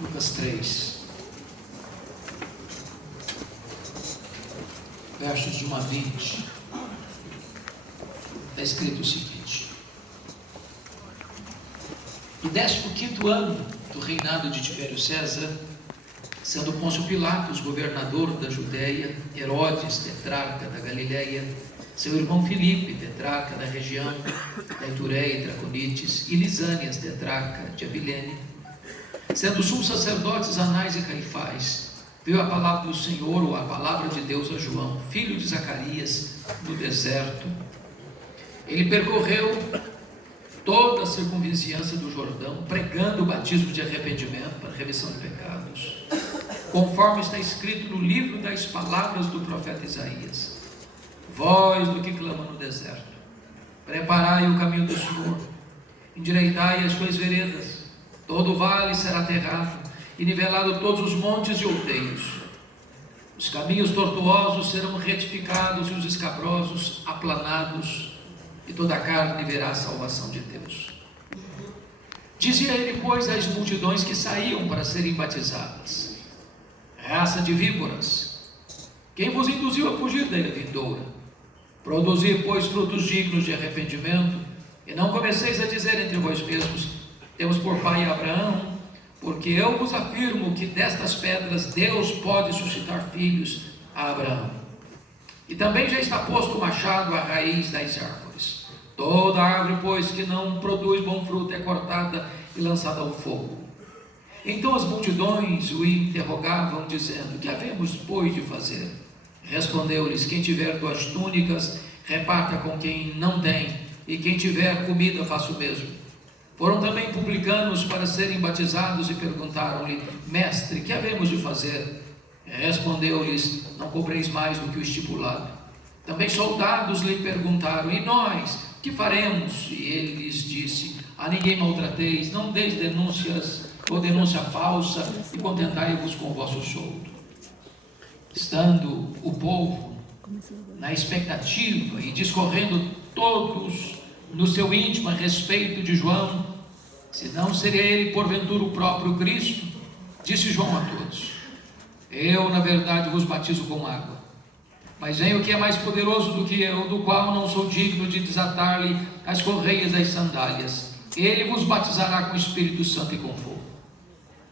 Lucas 3, versos de 1 a 20, está escrito o seguinte: no 15º ano do reinado de Tibério César, sendo Pôncio Pilatos governador da Judéia, Herodes tetrarca da Galileia, seu irmão Filipe tetrarca da região da Itureia e Traconites, e Lisânias tetrarca de Abilene, sendo sumos sacerdotes Anás e Caifás, veio a palavra do Senhor, ou a palavra de Deus, a João, filho de Zacarias, no deserto. Ele percorreu toda a circunvizinhança do Jordão, pregando o batismo de arrependimento para remissão de pecados, conforme está escrito no livro das palavras do profeta Isaías: voz do que clama no deserto, preparai o caminho do Senhor, endireitai as suas veredas, todo vale será aterrado, e nivelado todos os montes e outeiros, os caminhos tortuosos serão retificados, e os escabrosos aplanados, e toda a carne verá a salvação de Deus. Dizia ele, pois, às multidões que saíam para serem batizadas: raça de víboras, quem vos induziu a fugir da ira vindoura? Produzir, pois, frutos dignos de arrependimento, e não comeceis a dizer entre vós mesmos: temos por pai Abraão, porque eu vos afirmo que destas pedras Deus pode suscitar filhos a Abraão. E também já está posto o machado à raiz das árvores. Toda árvore, pois, que não produz bom fruto é cortada e lançada ao fogo. Então as multidões o interrogavam, dizendo: que havemos, pois, de fazer? Respondeu-lhes: quem tiver 2 túnicas, reparta com quem não tem, e quem tiver comida, faça o mesmo. Foram também publicanos para serem batizados e perguntaram-lhe: mestre, que havemos de fazer? Respondeu-lhes: não cobreis mais do que o estipulado. Também soldados lhe perguntaram: e nós, que faremos? E ele lhes disse: a ninguém maltrateis, não deis denúncias ou denúncia falsa, e contentai-vos com o vosso soldo. Estando o povo na expectativa e discorrendo todos no seu íntimo a respeito de João, se não seria ele porventura o próprio Cristo, disse João a todos: eu na verdade vos batizo com água, mas vem o que é mais poderoso do que eu, do qual não sou digno de desatar-lhe as correias das sandálias. Ele vos batizará com o Espírito Santo e com fogo.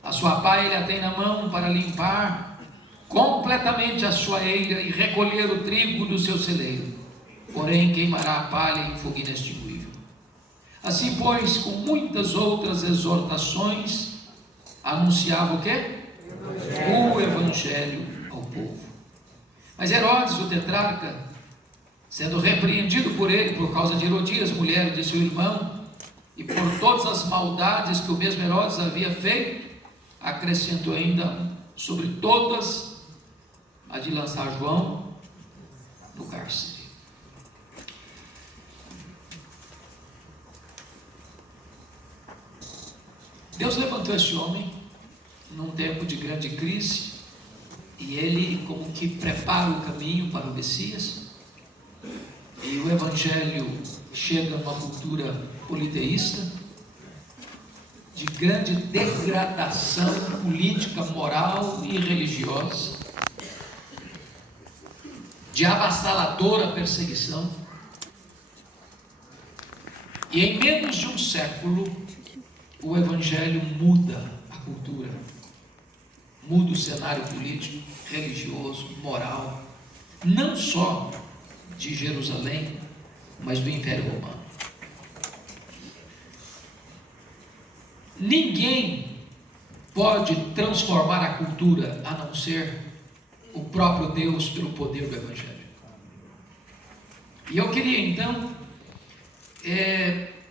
A sua pá ele a tem na mão para limpar completamente a sua eira e recolher o trigo do seu celeiro, porém queimará a palha em fogo inextinguível. Assim, pois, com muitas outras exortações, anunciava o quê? O Evangelho ao povo. Mas Herodes, o tetrarca, sendo repreendido por ele por causa de Herodias, mulher de seu irmão, e por todas as maldades que o mesmo Herodes havia feito, acrescentou ainda sobre todas a de lançar João no cárcere. Deus levantou esse homem num tempo de grande crise, e ele como que prepara o caminho para o Messias, e o Evangelho chega numa cultura politeísta, de grande degradação política, moral e religiosa, de avassaladora perseguição, e em menos de um século, o Evangelho muda a cultura, muda o cenário político, religioso, moral, não só de Jerusalém, mas do Império Romano. Ninguém pode transformar a cultura a não ser o próprio Deus pelo poder do Evangelho. E eu queria então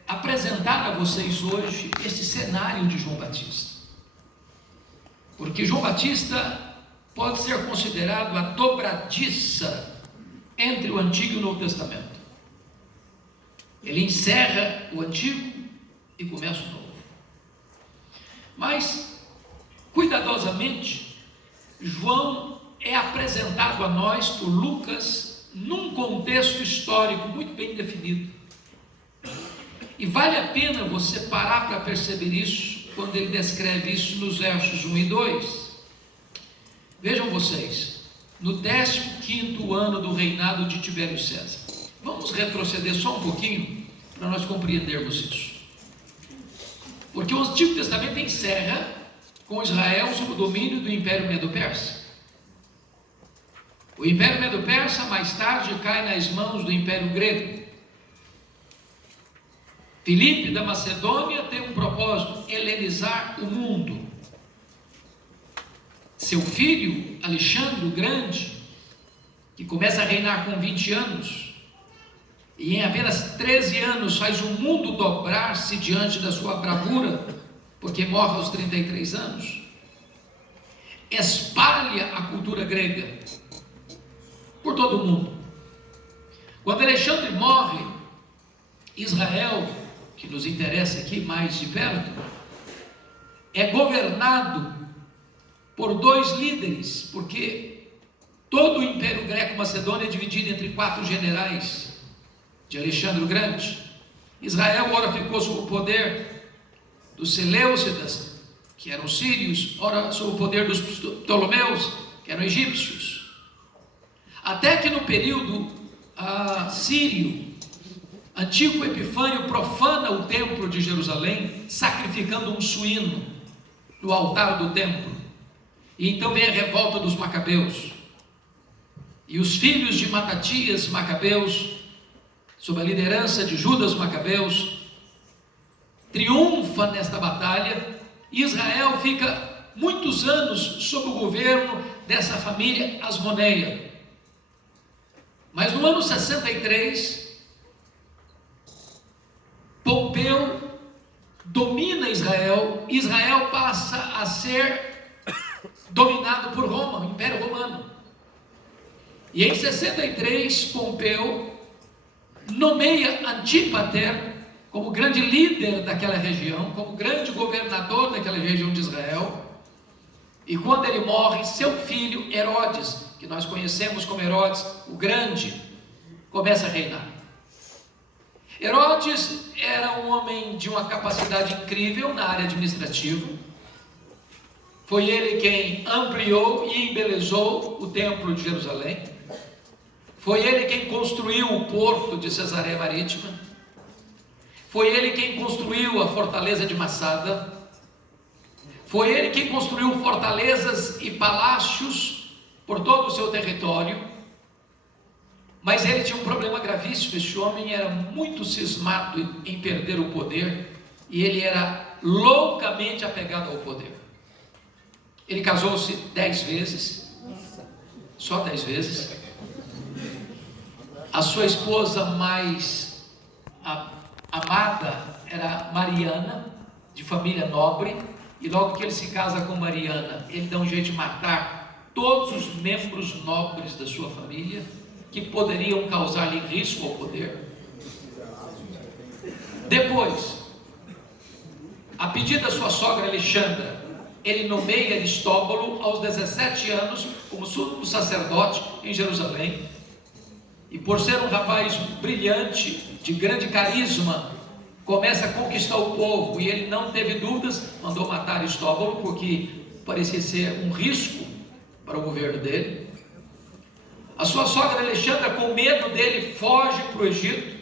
apresentar a vocês hoje este cenário de João Batista, porque João Batista pode ser considerado a dobradiça entre o Antigo e o Novo Testamento. Ele encerra o Antigo e começa o Novo. Mas, cuidadosamente, João é apresentado a nós por Lucas num contexto histórico muito bem definido. E vale a pena você parar para perceber isso quando ele descreve isso nos versos 1 e 2. Vejam vocês, no 15º ano do reinado de Tibério César. Vamos retroceder só um pouquinho para nós compreendermos isso. Porque o Antigo Testamento encerra com Israel sob o domínio do Império Medo-Persa. O Império Medo-Persa mais tarde cai nas mãos do Império Grego. Filipe da Macedônia tem um propósito: helenizar o mundo. Seu filho, Alexandre o Grande, que começa a reinar com 20 anos, e em apenas 13 anos faz o mundo dobrar-se diante da sua bravura, porque morre aos 33 anos, espalha a cultura grega por todo o mundo. Quando Alexandre morre, Israel, que nos interessa aqui mais de perto, é governado por 2 líderes, porque todo o Império Greco-Macedônio é dividido entre 4 generais de Alexandre o Grande. Israel ora ficou sob o poder dos Seleucidas, que eram sírios, ora sob o poder dos Ptolomeus, que eram egípcios. Até que no período sírio, Antíoco Epifânio profana o templo de Jerusalém, sacrificando um suíno no altar do templo. E então vem a revolta dos Macabeus. E os filhos de Matatias Macabeus, sob a liderança de Judas Macabeus, triunfa nesta batalha. E Israel fica muitos anos sob o governo dessa família asmoneia. Mas no ano 63, Pompeu domina Israel. Israel passa a ser dominado por Roma, o Império Romano. E em 63, Pompeu nomeia Antípater como grande líder daquela região, como grande governador daquela região de Israel. E quando ele morre, seu filho Herodes, que nós conhecemos como Herodes o Grande, começa a reinar. Herodes era um homem de uma capacidade incrível na área administrativa. Foi ele quem ampliou e embelezou o templo de Jerusalém. Foi ele quem construiu o porto de Cesareia Marítima. Foi ele quem construiu a fortaleza de Massada. Foi ele quem construiu fortalezas e palácios por todo o seu território. Mas ele tinha um problema gravíssimo. Este homem era muito cismado em perder o poder, e ele era loucamente apegado ao poder. Ele casou-se 10 vezes, só 10 vezes. A sua esposa mais amada era Mariana, de família nobre, e logo que ele se casa com Mariana, ele dá um jeito de matar todos os membros nobres da sua família, que poderiam causar-lhe risco ao poder. Depois, a pedido da sua sogra Alexandra, ele nomeia Aristóbulo aos 17 anos como sumo sacerdote em Jerusalém. E por ser um rapaz brilhante, de grande carisma, começa a conquistar o povo, e ele não teve dúvidas, mandou matar Aristóbulo, porque parecia ser um risco para o governo dele. A sua sogra Alexandra, com medo dele, foge para o Egito,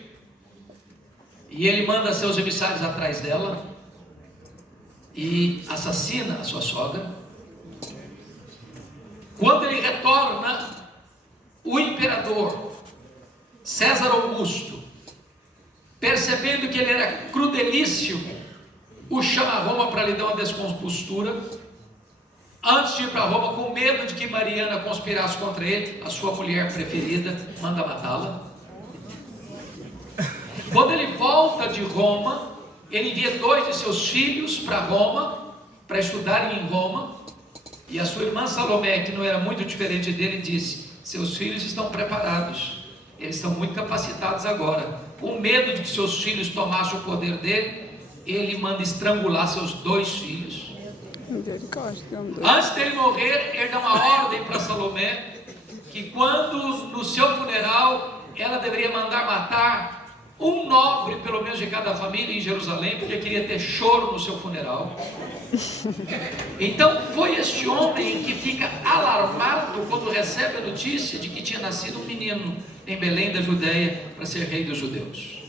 e ele manda seus emissários atrás dela e assassina a sua sogra. Quando ele retorna, o imperador César Augusto, percebendo que ele era crudelíssimo, o chama a Roma para lhe dar uma descompostura. Antes de ir para Roma, com medo de que Mariana conspirasse contra ele, a sua mulher preferida, manda matá-la. Quando ele volta de Roma, ele envia 2 de seus filhos para Roma, para estudarem em Roma. E a sua irmã Salomé, que não era muito diferente dele, disse: seus filhos estão preparados, eles estão muito capacitados agora. Com medo de que seus filhos tomassem o poder dele, ele manda estrangular seus 2 filhos. Antes dele morrer, ele dá uma ordem para Salomé, que quando no seu funeral ela deveria mandar matar um nobre, pelo menos de cada família em Jerusalém, porque queria ter choro no seu funeral. Então foi este homem que fica alarmado quando recebe a notícia de que tinha nascido um menino em Belém da Judéia para ser rei dos judeus.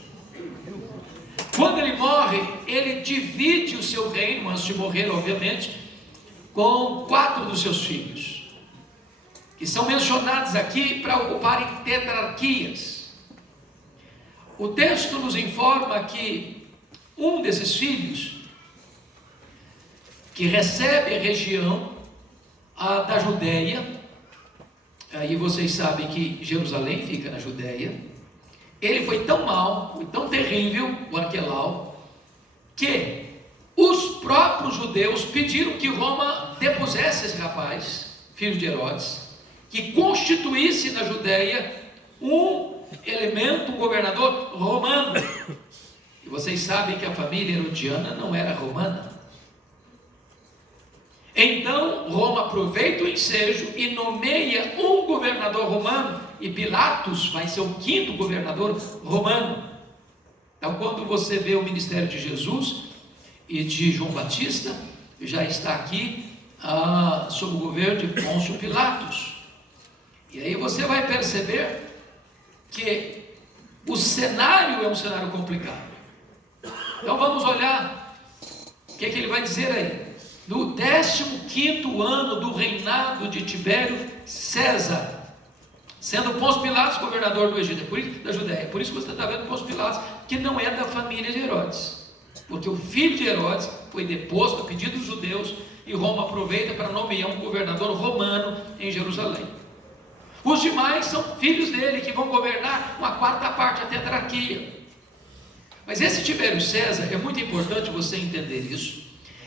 Quando ele morre, ele divide o seu reino, antes de morrer obviamente, com 4 dos seus filhos, que são mencionados aqui para ocuparem tetrarquias. O texto nos informa que um desses filhos, que recebe a região da Judéia, aí vocês sabem que Jerusalém fica na Judéia, ele foi tão mau, foi tão terrível, o Arquelau, que os próprios judeus pediram que Roma depusesse esse rapaz, filho de Herodes, que constituísse na Judéia um elemento, um governador romano. E vocês sabem que a família herodiana não era romana. Então Roma aproveita o ensejo e nomeia um governador romano, e Pilatos vai ser o 5º governador romano. Então quando você vê o ministério de Jesus e de João Batista, já está aqui sob o governo de Pôncio Pilatos. E aí você vai perceber que o cenário é um cenário complicado. Então vamos olhar o que ele vai dizer aí. No 15º ano do reinado de Tibério César, sendo Pôncio Pilatos governador do Egito, da Judéia. Por isso que você está vendo Pôncio Pilatos, que não é da família de Herodes, porque o filho de Herodes foi deposto a pedido dos judeus, e Roma aproveita para nomear um governador romano em Jerusalém. Os demais são filhos dele, que vão governar uma 4ª parte, a tetrarquia. Mas esse Tibério César, é muito importante você entender isso.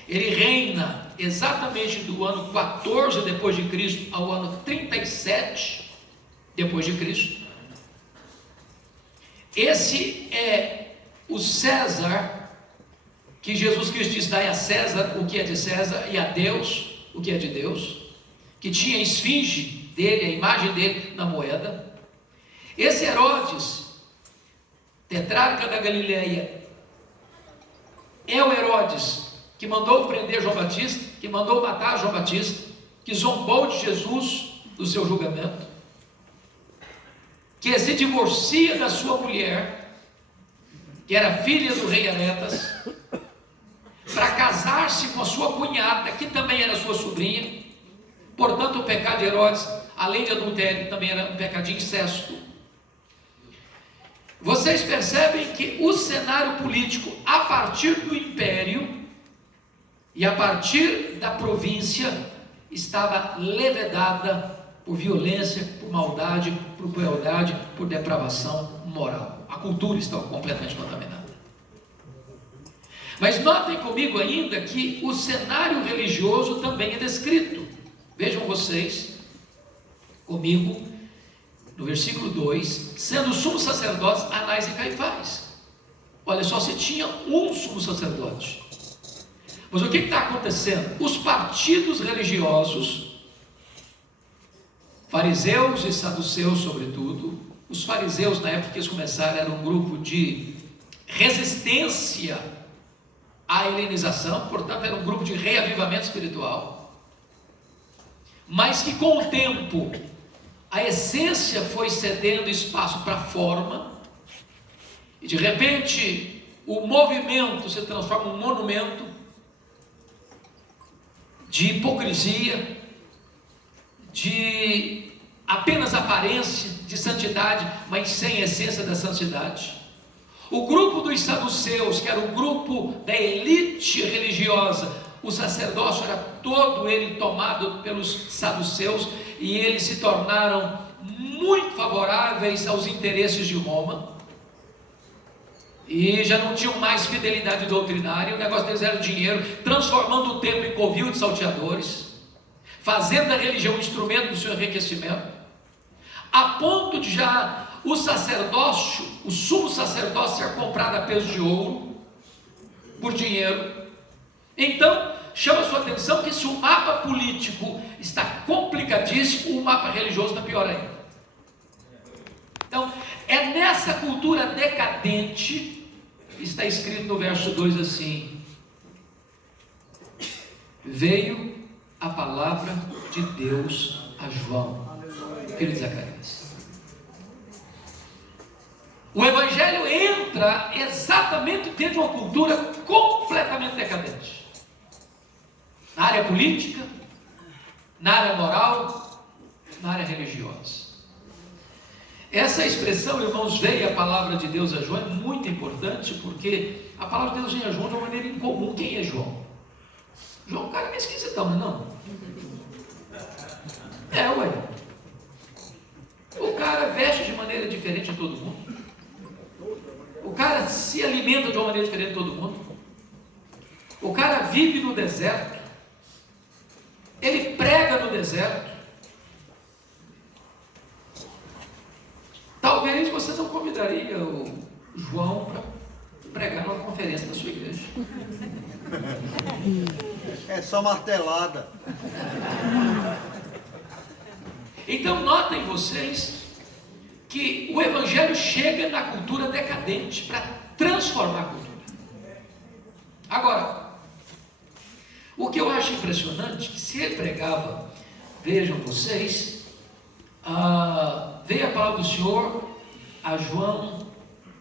Ele reina exatamente do ano 14 depois de Cristo ao ano 37 depois de Cristo. Esse é o César que Jesus Cristo diz: dai a César o que é de César e a Deus o que é de Deus, que tinha a esfinge dele, a imagem dele na moeda. Esse Herodes, tetrarca da Galileia, é o Herodes que mandou prender João Batista, que mandou matar João Batista, que zombou de Jesus do seu julgamento, que se divorcia da sua mulher, que era filha do rei Aretas, para casar-se com a sua cunhada, que também era sua sobrinha. Portanto, o pecado de Herodes, além de adultério, também era um pecado de incesto. Vocês percebem que o cenário político, a partir do império e a partir da província, estava levedada por violência, por maldade, por crueldade, por depravação moral. A cultura estava completamente contaminada. Mas notem comigo ainda que o cenário religioso também é descrito. Vejam vocês comigo no versículo 2, sendo sumos sacerdotes Anás e Caifás. Olha só, se tinha um sumo sacerdote. Mas o que está acontecendo? Os partidos religiosos, fariseus e saduceus sobretudo, os fariseus na época que eles começaram eram um grupo de resistência à helenização, portanto era um grupo de reavivamento espiritual, mas que com o tempo a essência foi cedendo espaço para a forma, e de repente o movimento se transforma em um monumento de hipocrisia, de apenas aparência de santidade, mas sem essência da santidade. O grupo dos saduceus, que era o grupo da elite religiosa, o sacerdócio era todo ele tomado pelos saduceus, e eles se tornaram muito favoráveis aos interesses de Roma, e já não tinham mais fidelidade doutrinária. O negócio deles era o dinheiro, transformando o templo em covil de salteadores, fazendo a religião um instrumento do seu enriquecimento, a ponto de já o sacerdócio, o sumo sacerdócio, ser comprado a peso de ouro, por dinheiro. Então, chama a sua atenção que se o mapa político está complicadíssimo, o mapa religioso está pior ainda. Então, é nessa cultura decadente, está escrito no verso 2 assim: veio a palavra de Deus a João, filho de Zacarias. O Evangelho entra exatamente dentro de uma cultura completamente decadente. Na área política, na área moral, na área religiosa. Essa expressão, irmãos, veio a palavra de Deus a João, é muito importante, porque a palavra de Deus vem a João de uma maneira incomum. Quem é João? João é um cara meio esquisitão, não é? É, ué. O cara veste de maneira diferente de todo mundo. O cara se alimenta de uma maneira diferente de todo mundo. O cara vive no deserto. Ele prega no deserto. Talvez você não convidaria o João para pregar numa conferência da sua igreja. É só martelada. Então notem vocês que o Evangelho chega na cultura decadente para transformar a cultura. Agora, o que eu acho impressionante, que se ele pregava, vejam vocês, veio a palavra do Senhor a João,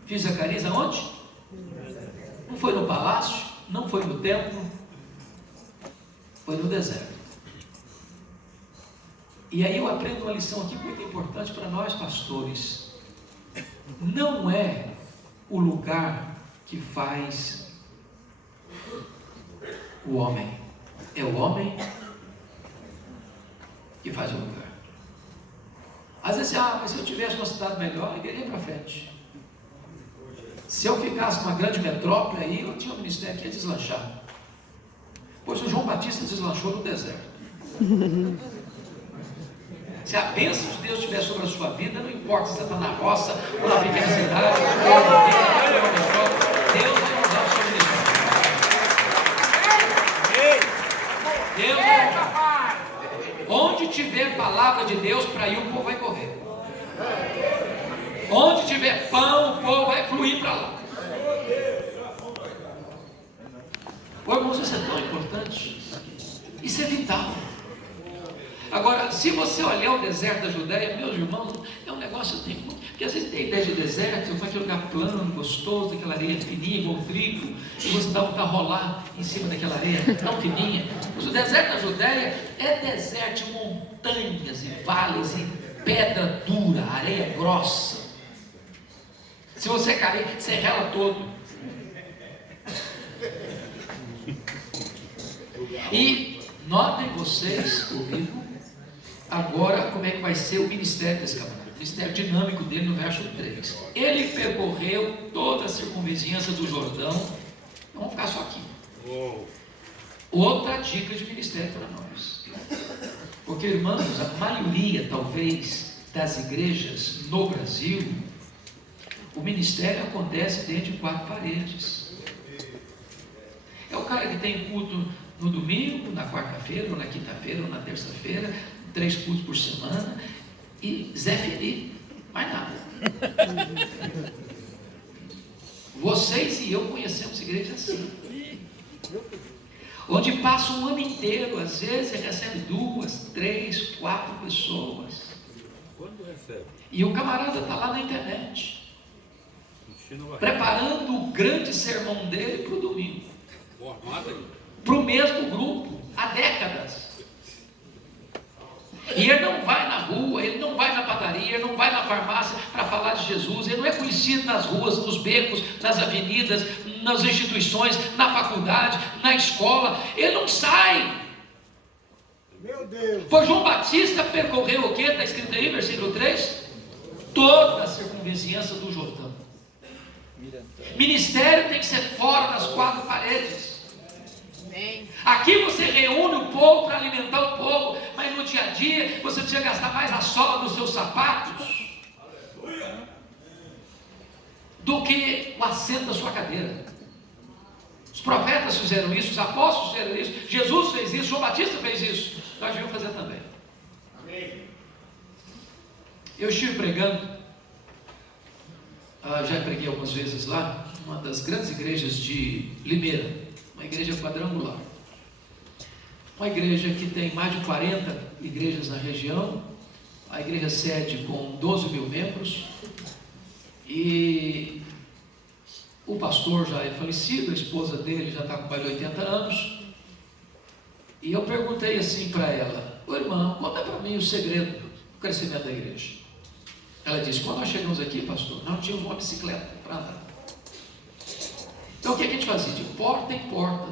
filho de Zacarias, aonde? Não foi no palácio, não foi no templo, foi no deserto. E aí eu aprendo uma lição aqui muito importante para nós pastores. Não é o lugar que faz o homem, é o homem que faz o lugar. Às vezes, mas se eu tivesse uma cidade melhor, a igreja ia para frente. Se eu ficasse numa grande metrópole, aí eu tinha um ministério que ia deslanchar. Pois o João Batista deslanchou no deserto. Se a bênção de Deus estiver sobre a sua vida, não importa se você está na roça, ou na pequena cidade, ou na metrópole, Deus vai usar o seu ministério. Deus vai usar. Onde tiver palavra de Deus, para ir o povo vai correr. Onde tiver pão, o povo vai fluir para lá. Ô, irmãos, isso é tão importante. Isso é vital. Agora, se você olhar o deserto da Judéia, meus irmãos, é um negócio que tem muito. Porque às vezes tem ideia de deserto, vai aquele lugar plano, gostoso, daquela areia fininha, igual trigo, e você dá para rolar em cima daquela areia tão fininha. Mas o deserto da Judéia é deserto de montanhas e vales e pedra dura, areia grossa. Se você cair, você rela todo. E notem vocês comigo agora como é que vai ser o ministério desse camarada, o ministério dinâmico dele no verso 3. Ele percorreu toda a circunvizinhança do Jordão. Vamos ficar só aqui. Outra dica de ministério para nós. Porque, irmãos, a maioria, talvez, das igrejas no Brasil, o ministério acontece dentro de 4 paredes. É o cara que tem culto no domingo, na quarta-feira, ou na quinta-feira, ou na terça-feira, 3 cultos por semana, e Zé Felipe, mais nada. Vocês e eu conhecemos igrejas assim, onde passa um ano inteiro, às vezes você recebe 2, 3, 4 pessoas. E o camarada está lá na internet, preparando o grande sermão dele para o domingo, para o mesmo grupo, há décadas. E ele não vai na rua, ele não vai na padaria, ele não vai na farmácia para falar de Jesus. Ele não é conhecido nas ruas, nos becos, nas avenidas, nas instituições, na faculdade, na escola. Ele não sai. Meu Deus. Pois João Batista percorreu o que? Está escrito aí, versículo 3? Toda a circunvizinhança do Jordão. Ministério tem que ser fora das 4 paredes. Aqui você reúne o povo para alimentar o povo, mas no dia a dia você precisa gastar mais a sola dos seus sapatos do que o assento da sua cadeira. Os profetas fizeram isso, os apóstolos fizeram isso, Jesus fez isso, João Batista fez isso, nós devemos fazer também. Eu estive pregando já preguei algumas vezes lá, uma das grandes igrejas de Limeira, uma igreja quadrangular. Uma igreja que tem mais de 40 igrejas na região, a igreja sede com 12 mil membros, e o pastor já é falecido, a esposa dele já está com mais de 80 anos, e eu perguntei assim para ela: ô irmã, conta para mim o segredo do crescimento da igreja. Ela disse: quando nós chegamos aqui, pastor, nós tínhamos uma bicicleta para andar. Então o que a gente fazia? De porta em porta,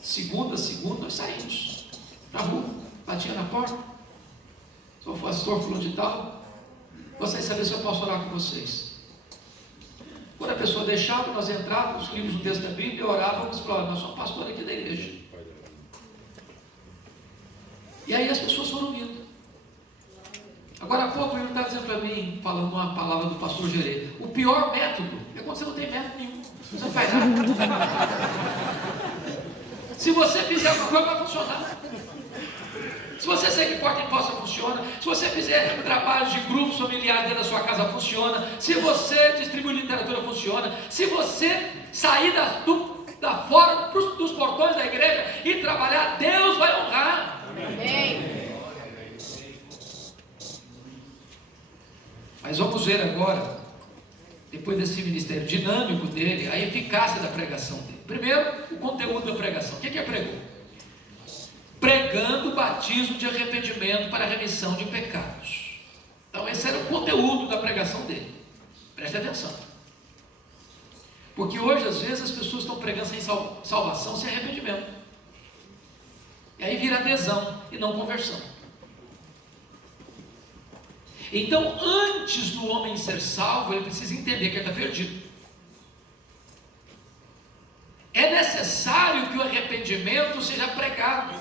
segunda a segunda, nós saímos para a rua, batia na porta: sou pastor fulano de tal, vocês sabem se eu posso orar com vocês. Quando a pessoa deixava, nós entrávamos, líamos um texto da Bíblia, orávamos e falávamos: nós somos pastor aqui da igreja. E aí as pessoas foram vindo. Agora há pouco ele está dizendo para mim, falando uma palavra do pastor Gerê: o pior método é quando você não tem método nenhum, você não faz nada. Se você fizer alguma coisa, vai funcionar. Se você sair de porta em porta, funciona. Se você fizer trabalhos de grupos familiares dentro da sua casa, funciona. Se você distribuir literatura, funciona. Se você sair da fora dos portões da igreja e trabalhar, Deus vai honrar. Amém. Mas vamos ver agora, depois desse ministério dinâmico dele, a eficácia da pregação dele. Primeiro, o conteúdo da pregação. O que é pregou? Pregando o batismo de arrependimento para a remissão de pecados. Então esse era o conteúdo da pregação dele. Preste atenção. Porque hoje às vezes as pessoas estão pregando sem salvação, sem arrependimento. E aí vira adesão e não conversão. Então, antes do homem ser salvo, ele precisa entender que ele está perdido. É necessário que o arrependimento seja pregado,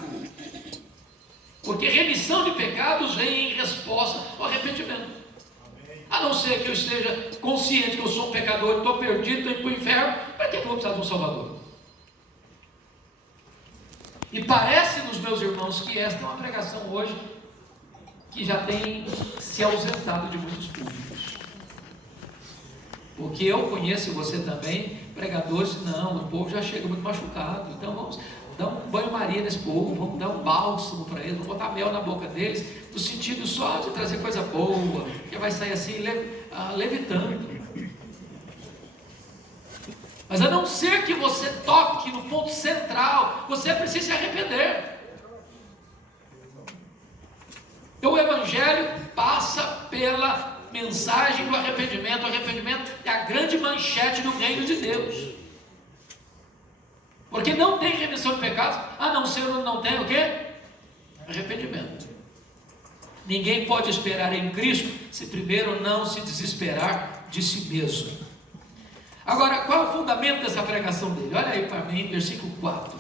porque remissão de pecados vem em resposta ao arrependimento. A não ser que eu esteja consciente que eu sou um pecador, estou perdido, estou indo para o inferno, para que eu vou precisar de um Salvador? E parece-nos, meus irmãos, que esta é uma pregação hoje que já tem se ausentado de muitos públicos. Porque eu conheço, você também, pregadores, não, o povo já chega muito machucado, então vamos dar um banho-maria nesse povo, vamos dar um bálsamo para eles, vamos botar mel na boca deles, no sentido só de trazer coisa boa, que vai sair assim, levitando. Mas a não ser que você toque no ponto central, você precisa se arrepender. Então o Evangelho passa pela mensagem do arrependimento. O arrependimento é a grande manchete do reino de Deus. Porque não tem remissão de pecados, a não ser onde não tem o quê? Arrependimento. Ninguém pode esperar em Cristo se primeiro não se desesperar de si mesmo. Agora, qual é o fundamento dessa pregação dele? Olha aí para mim, versículo 4.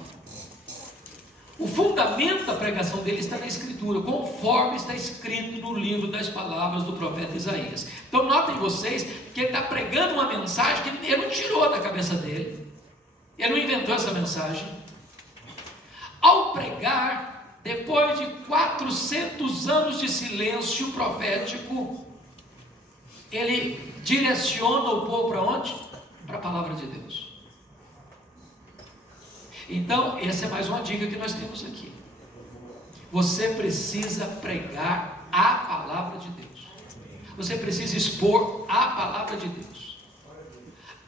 O fundamento da pregação dele está na Escritura, conforme está escrito no livro das palavras do profeta Isaías. Então notem vocês que ele está pregando uma mensagem que ele não tirou da cabeça dele, ele não inventou essa mensagem. Ao pregar, depois de 400 anos de silêncio profético, ele direciona o povo para onde? Para a palavra de Deus. Então, essa é mais uma dica que nós temos aqui. Você precisa pregar a palavra de Deus. Você precisa expor a palavra de Deus.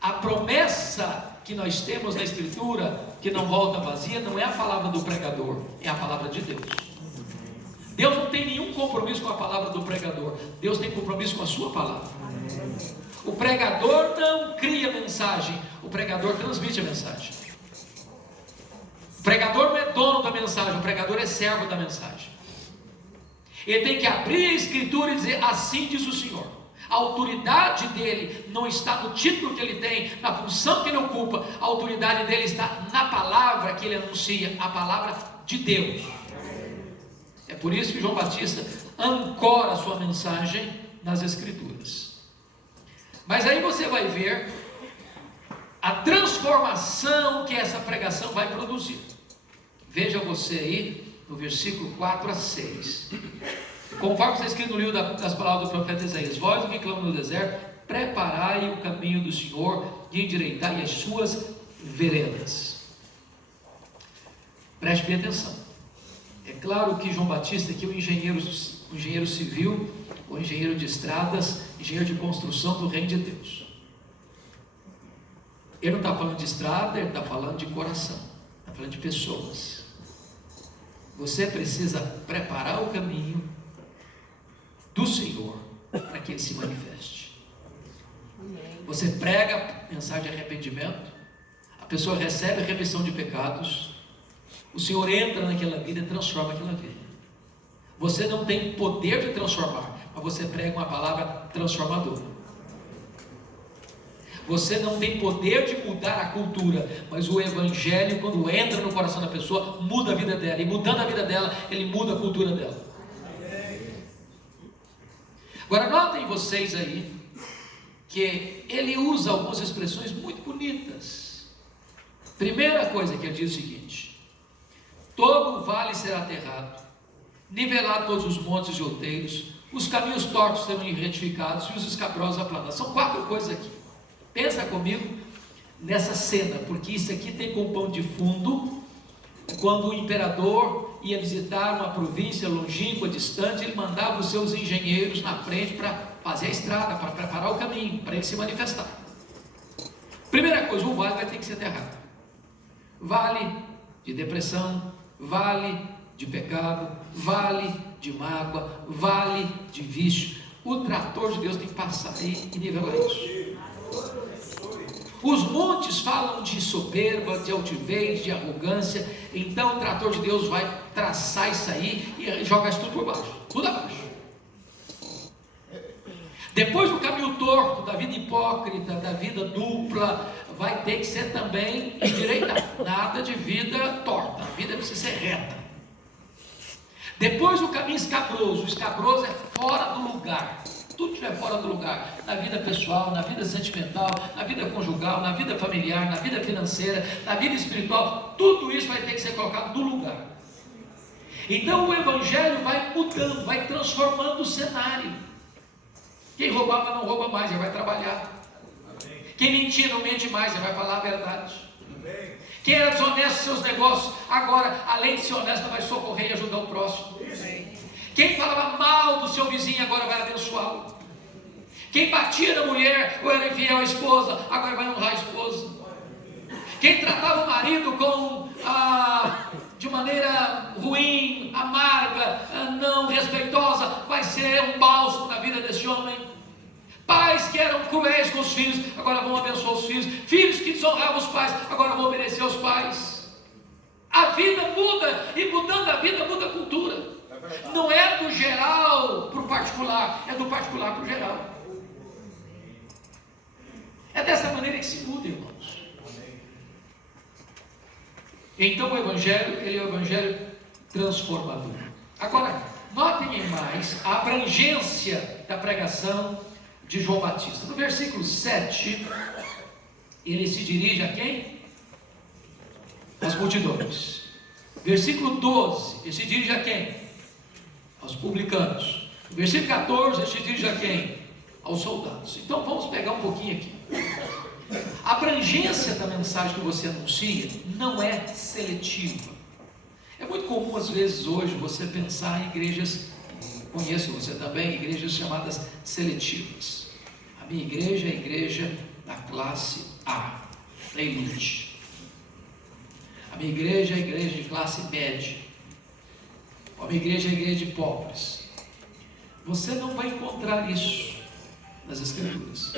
A promessa que nós temos na Escritura, que não volta vazia, não é a palavra do pregador, é a palavra de Deus. Deus não tem nenhum compromisso com a palavra do pregador. Deus tem compromisso com a sua palavra. O pregador não cria mensagem, o pregador transmite a mensagem. O pregador não é dono da mensagem, o pregador é servo da mensagem. Ele tem que abrir a Escritura e dizer: assim diz o Senhor. A autoridade dele não está no título que ele tem, na função que ele ocupa. A autoridade dele está na palavra que ele anuncia, a palavra de Deus. É por isso que João Batista ancora a sua mensagem nas Escrituras. Mas aí você vai ver a transformação que essa pregação vai produzir. Veja você aí no versículo 4 a 6. Conforme está escrito no livro das palavras do profeta Isaías: vós que clamam no deserto, preparai o caminho do Senhor e endireitai as suas veredas. Preste bem atenção. É claro que João Batista aqui é um engenheiro civil, o engenheiro de estradas, engenheiro de construção do reino de Deus. Ele não está falando de estrada, ele está falando de coração, está falando de pessoas. Você precisa preparar o caminho do Senhor para que Ele se manifeste. Você prega mensagem de arrependimento, a pessoa recebe a remissão de pecados, o Senhor entra naquela vida e transforma aquela vida. Você não tem poder de transformar, mas você prega uma palavra transformadora. Você não tem poder de mudar a cultura, mas o Evangelho, quando entra no coração da pessoa, muda a vida dela, e mudando a vida dela, ele muda a cultura dela. Agora notem vocês aí, que ele usa algumas expressões muito bonitas. Primeira coisa que ele diz é o seguinte: todo o vale será aterrado, nivelado todos os montes e outeiros, os caminhos tortos serão retificados e os escabrosos aplanados. São 4 coisas aqui. Pensa comigo nessa cena, porque isso aqui tem como pano de fundo, quando o imperador ia visitar uma província longínqua, distante, ele mandava os seus engenheiros na frente para fazer a estrada, para preparar o caminho, para ele se manifestar. Primeira coisa, o vale vai ter que ser aterrado. Vale de depressão, vale de pecado, vale de mágoa, vale de vício. O trator de Deus tem que passar aí e nivelar isso. Os montes falam de soberba, de altivez, de arrogância. Então o trator de Deus vai traçar isso aí e jogar isso tudo por baixo, tudo abaixo. Depois do caminho torto, da vida hipócrita, da vida dupla, vai ter que ser também endireitado. Nada de vida torta, a vida precisa ser reta. Depois o caminho escabroso. O escabroso é fora do lugar. Tudo que estiver fora do lugar, na vida pessoal, na vida sentimental, na vida conjugal, na vida familiar, na vida financeira, na vida espiritual, tudo isso vai ter que ser colocado no lugar. Então o Evangelho vai mudando, vai transformando o cenário. Quem roubava não rouba mais, ele vai trabalhar. Quem mentia não mente mais, ele vai falar a verdade. Quem era desonesto nos seus negócios, agora, além de ser honesto, vai socorrer e ajudar o próximo. Quem falava mal do seu vizinho, agora vai abençoá-lo. Quem batia na mulher ou era infiel à esposa, agora vai honrar a esposa. Quem tratava o marido de maneira ruim, amarga, não respeitosa, vai ser um bálsamo na vida desse homem. Pais que eram cruéis com os filhos, agora vão abençoar os filhos. Filhos que desonravam os pais, agora vão obedecer aos pais. A vida muda, e mudando a vida muda a cultura. Não é do geral para o particular, é do particular para o geral. É dessa maneira que se muda, irmãos. Então o Evangelho, ele é o Evangelho transformador. Agora, notem mais a abrangência da pregação de João Batista. No versículo 7, ele se dirige a quem? Às multidões. Versículo 12, ele se dirige a quem? Aos publicanos. No versículo 14, ele se dirige a quem? Aos soldados. Então vamos pegar um pouquinho aqui. A abrangência da mensagem que você anuncia não é seletiva. É muito comum às vezes hoje você pensar em igrejas, conheço você também, igrejas chamadas seletivas. A minha igreja é a igreja da classe A, da elite. A minha igreja é a igreja de classe média. A minha igreja é a igreja de pobres. Você não vai encontrar isso nas Escrituras.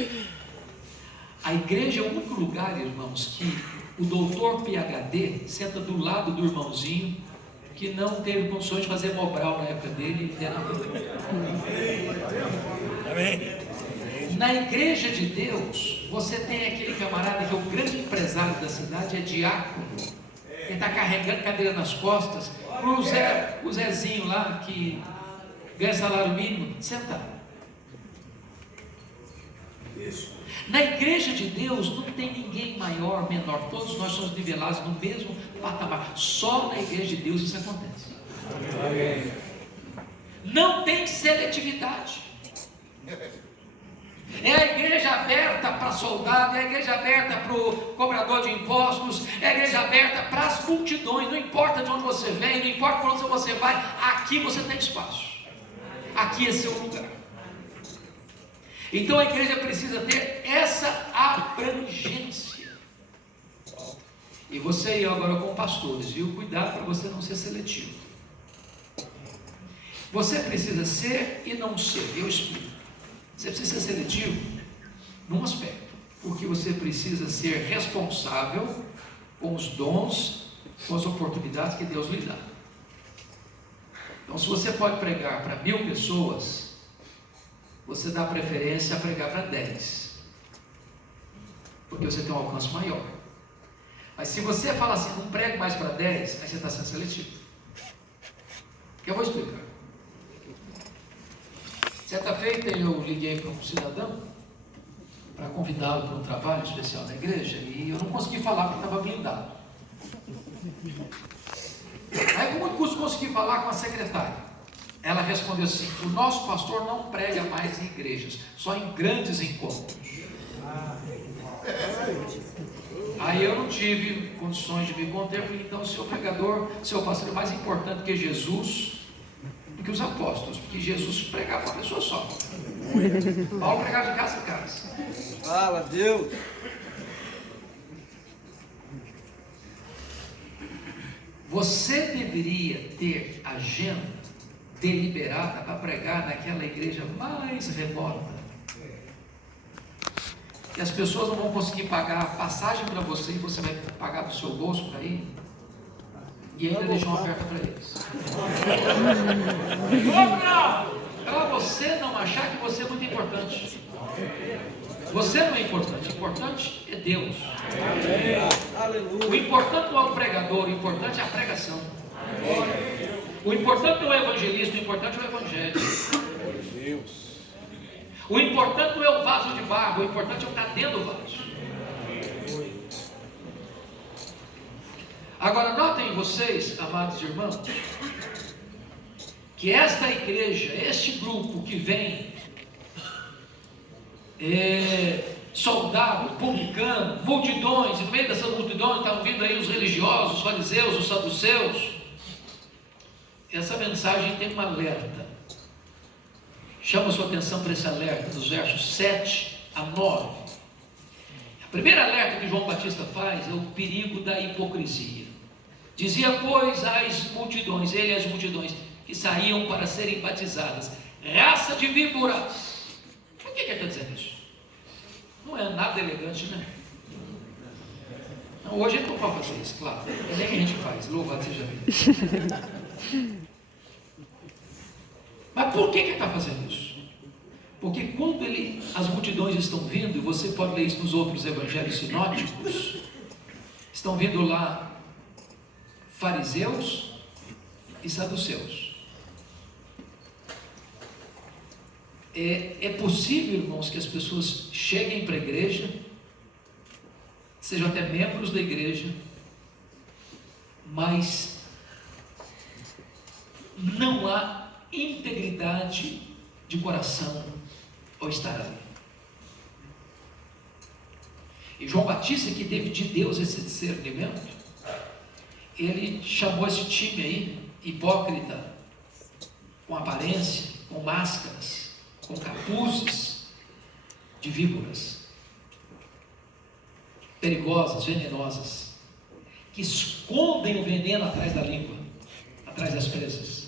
A igreja é o único lugar, irmãos, que o doutor PhD senta do lado do irmãozinho que não teve condições de fazer Mobral na época dele. Amém. Na igreja de Deus, você tem aquele camarada que é o grande empresário da cidade, é diácono. Ele está carregando cadeira nas costas. O Zezinho lá, que ganha salário mínimo, sentado. Na igreja de Deus não tem ninguém maior, menor. Todos nós somos nivelados no mesmo patamar. Só na igreja de Deus isso acontece. Não tem seletividade. É a igreja aberta para soldado, é a igreja aberta para o cobrador de impostos, é a igreja aberta para as multidões. Não importa de onde você vem, não importa para onde você vai, aqui você tem espaço. Aqui é seu lugar. Então a igreja precisa ter essa abrangência. E você e eu agora como pastores, viu? Cuidado para você não ser seletivo. Você precisa ser e não ser. Eu explico. Você precisa ser seletivo num aspecto, porque você precisa ser responsável com os dons, com as oportunidades que Deus lhe dá. Então, se você pode pregar para 1000 pessoas, você dá preferência a pregar para 10, porque você tem um alcance maior. Mas se você fala assim, não prego mais para 10, aí você está sendo seletivo. Eu vou explicar. Certa feita eu liguei para um cidadão para convidá-lo para um trabalho especial na igreja e eu não consegui falar porque estava blindado. Aí com muito custo consegui falar com a secretária. Ela respondeu assim: o nosso pastor não prega mais em igrejas, só em grandes encontros. Aí eu não tive condições de me conter, falei: então o seu pregador, seu pastor é mais importante que Jesus, do que os apóstolos, porque Jesus pregava para uma pessoa só. Paulo pregava de casa em casa. Fala, Deus. Você deveria ter agenda deliberada para pregar naquela igreja mais remota. E as pessoas não vão conseguir pagar a passagem para você e você vai pagar do seu bolso para ir. E ainda deixar uma oferta para eles. Para você não achar que você é muito importante. Você não é importante, o importante é Deus. O importante não é o pregador, o importante é a pregação. O importante não é o evangelista, o importante é o evangelho. O importante não é o vaso de barro, o importante é o que está dentro do vaso. Agora notem vocês, amados irmãos, que esta igreja, este grupo que vem soldado, publicano, multidões, e no meio dessas multidões estavam vindo aí os religiosos, os fariseus, os saduceus. Essa mensagem tem um alerta. Chama a sua atenção para esse alerta dos versos 7 a 9. A primeira alerta que João Batista faz é o perigo da hipocrisia. Dizia, pois, às multidões, ele e as multidões que saíam para serem batizadas: raça de víboras. Por que ele está dizendo isso? Não é nada elegante, né? Não, hoje ele não pode fazer isso, claro. É nem que a gente faz, louvado seja Deus. Mas por que ele está fazendo isso? Porque quando as multidões estão vindo, e você pode ler isso nos outros evangelhos sinóticos, estão vindo lá fariseus e saduceus. É possível, irmãos, que as pessoas cheguem para a igreja, sejam até membros da igreja, mas não há integridade de coração ao estar ali. E João Batista, que teve de Deus esse discernimento, ele chamou esse time aí, hipócrita, com aparência, com máscaras, com capuzes de víboras, perigosas, venenosas, que escondem o veneno atrás da língua, atrás das presas.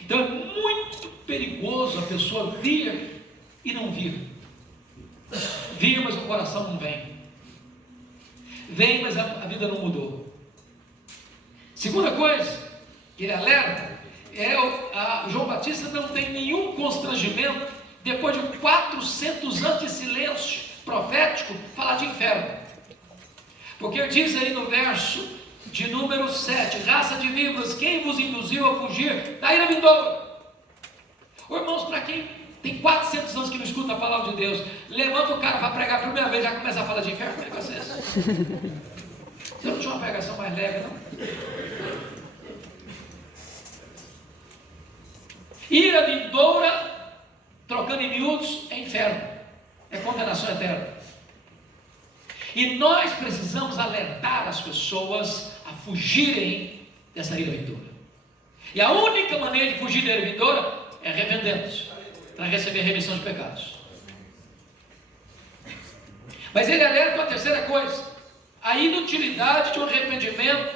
Então é muito perigoso a pessoa vir e não vir. Vir, mas o coração não vem. Vem, mas a vida não mudou. Segunda coisa que ele alerta João Batista não tem nenhum constrangimento, depois de 400 anos de silêncio profético, falar de inferno. Porque ele diz aí no verso de número 7, raça de víboras, quem vos induziu a fugir da ira vindoura? Irmãos, para quem tem 400 anos que não escuta a palavra de Deus, levanta o cara para pregar a primeira vez, já começa a falar de inferno, como é que vai ser isso? Você não tinha uma pregação mais leve, não? Ira vindoura, colocando em miúdos, é inferno, é condenação eterna. E nós precisamos alertar as pessoas a fugirem dessa ira vindoura. E a única maneira de fugir da ira vindoura é arrependendo-se, para receber remissão de pecados. Mas ele alerta uma terceira coisa: a inutilidade de um arrependimento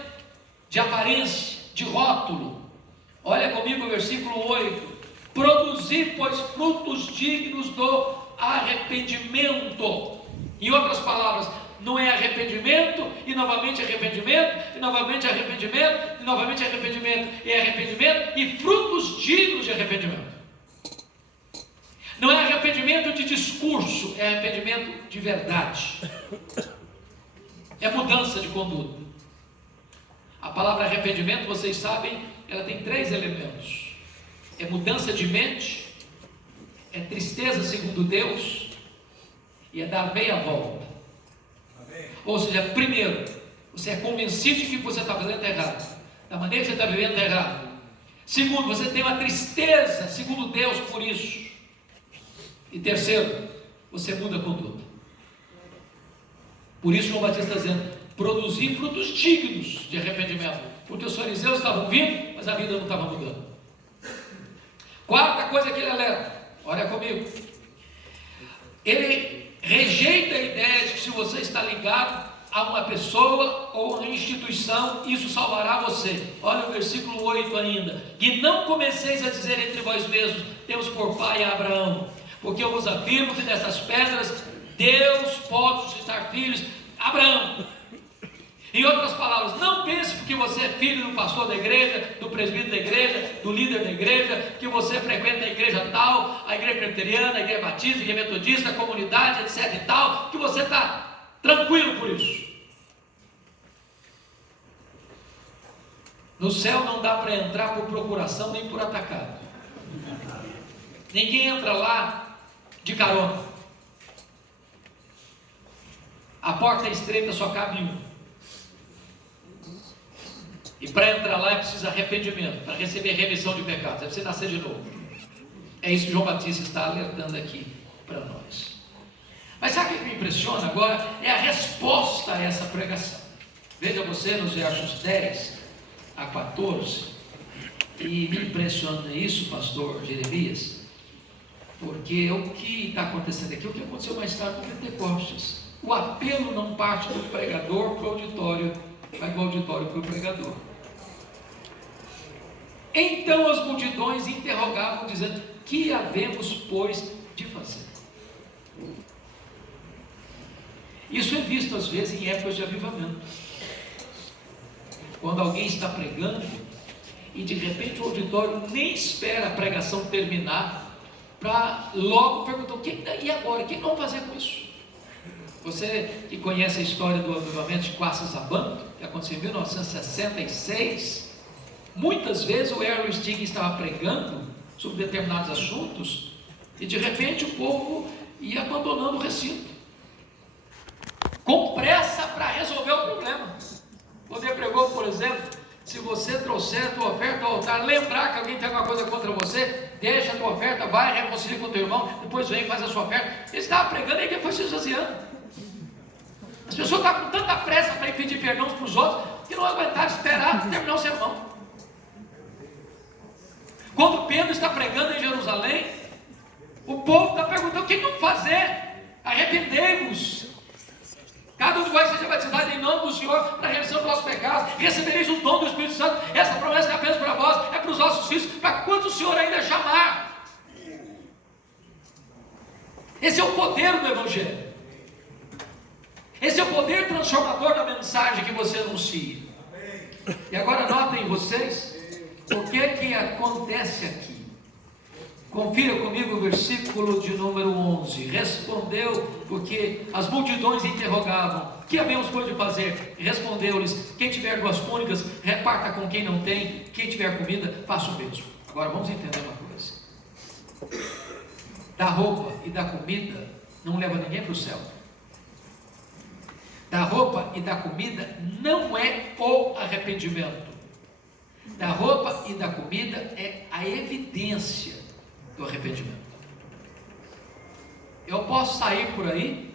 de aparência, de rótulo. Olha comigo o versículo 8: produzir, pois, frutos dignos do arrependimento. Em outras palavras, não é arrependimento, e novamente arrependimento, e novamente arrependimento, e novamente arrependimento, é arrependimento e frutos dignos de arrependimento. Não é arrependimento de discurso, é arrependimento de verdade. É mudança de conduta. A palavra arrependimento, vocês sabem, ela tem 3 elementos: é mudança de mente, é tristeza segundo Deus, e é dar meia volta. Amém. Ou seja, primeiro, você é convencido de que você está fazendo errado, da maneira que você está vivendo está errado. Segundo, você tem uma tristeza segundo Deus por isso. E terceiro, você muda a conduta. Por isso João Batista está dizendo: produzir frutos dignos de arrependimento, porque os fariseus estavam vindo, mas a vida não estava mudando. Quarta coisa que ele alerta, olha comigo, ele rejeita a ideia de que se você está ligado a uma pessoa ou uma instituição, isso salvará você. Olha o versículo 8 ainda: e não comeceis a dizer entre vós mesmos, temos por pai a Abraão, porque eu vos afirmo que dessas pedras Deus pode suscitar filhos a Abraão. Em outras palavras, não pense porque você é filho do pastor da igreja, do presbítero da igreja, do líder da igreja, que você frequenta a igreja tal, a igreja presbiteriana, a igreja batista, a igreja metodista, a comunidade, etc e tal, que você está tranquilo por isso. No céu não dá para entrar por procuração nem por atacado. Ninguém entra lá de carona. A porta é estreita, só cabe um. E para entrar lá é preciso arrependimento, para receber remissão de pecados, é preciso nascer de novo. É isso que João Batista está alertando aqui para nós. Mas sabe o que me impressiona agora? É a resposta a essa pregação. Veja você nos versos 10 a 14, e me impressiona isso, pastor Jeremias, porque o que está acontecendo aqui, o que aconteceu mais tarde com Pentecostes. O apelo não parte do pregador para o auditório, vai do auditório para o pregador. Então as multidões interrogavam, dizendo: que havemos, pois, de fazer? Isso é visto às vezes em épocas de avivamento, quando alguém está pregando e de repente o auditório nem espera a pregação terminar para logo perguntar: e agora? O que vamos fazer com isso? Você que conhece a história do avivamento de Quassas-Abanto, que aconteceu em 1966, muitas vezes o Errol Stigg estava pregando sobre determinados assuntos e de repente o povo ia abandonando o recinto, com pressa para resolver o problema. Quando ele pregou, por exemplo, se você trouxer a tua oferta ao altar, lembrar que alguém tem alguma coisa contra você, deixa a tua oferta, vai, reconcilia com o teu irmão, depois vem e faz a sua oferta. Ele estava pregando e ele foi se esvaziando. As pessoas estavam com tanta pressa para ir pedir perdão uns para os outros, que não aguentaram esperar terminar o sermão. Quando Pedro está pregando em Jerusalém, o povo está perguntando: o que vamos fazer? Arrependei-vos, cada um de vós seja batizado em nome do Senhor para a remissão dos vossos pecados, recebereis o dom do Espírito Santo. Essa promessa é apenas para vós, é para os vossos filhos, para quanto o Senhor ainda chamar. Esse é o poder do Evangelho. Esse é o poder transformador da mensagem que você anuncia. E agora notem vocês o que acontece aqui. Confira comigo o versículo de número 11. Respondeu, porque as multidões interrogavam: que havemos pois de fazer? Respondeu-lhes: quem tiver 2 túnicas, reparta com quem não tem. Quem tiver comida, faça o mesmo. Agora vamos entender uma coisa: da roupa e da comida não leva ninguém para o céu. Da roupa e da comida não é o arrependimento. Da roupa e da comida é a evidência do arrependimento. Eu posso sair por aí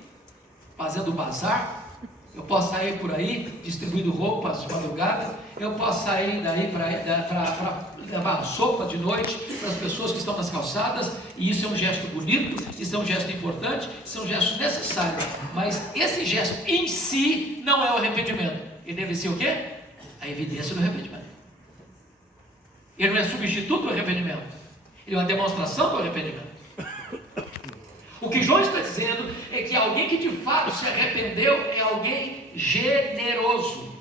fazendo bazar, eu posso sair por aí distribuindo roupas de madrugada, eu posso sair daí para levar sopa de noite para as pessoas que estão nas calçadas, e isso é um gesto bonito, isso é um gesto importante, isso é um gesto necessário, mas esse gesto em si não é o arrependimento. Ele deve ser o quê? A evidência do arrependimento. Ele não é substituto do arrependimento, ele é uma demonstração do arrependimento. O que João está dizendo é que alguém que de fato se arrependeu é alguém generoso.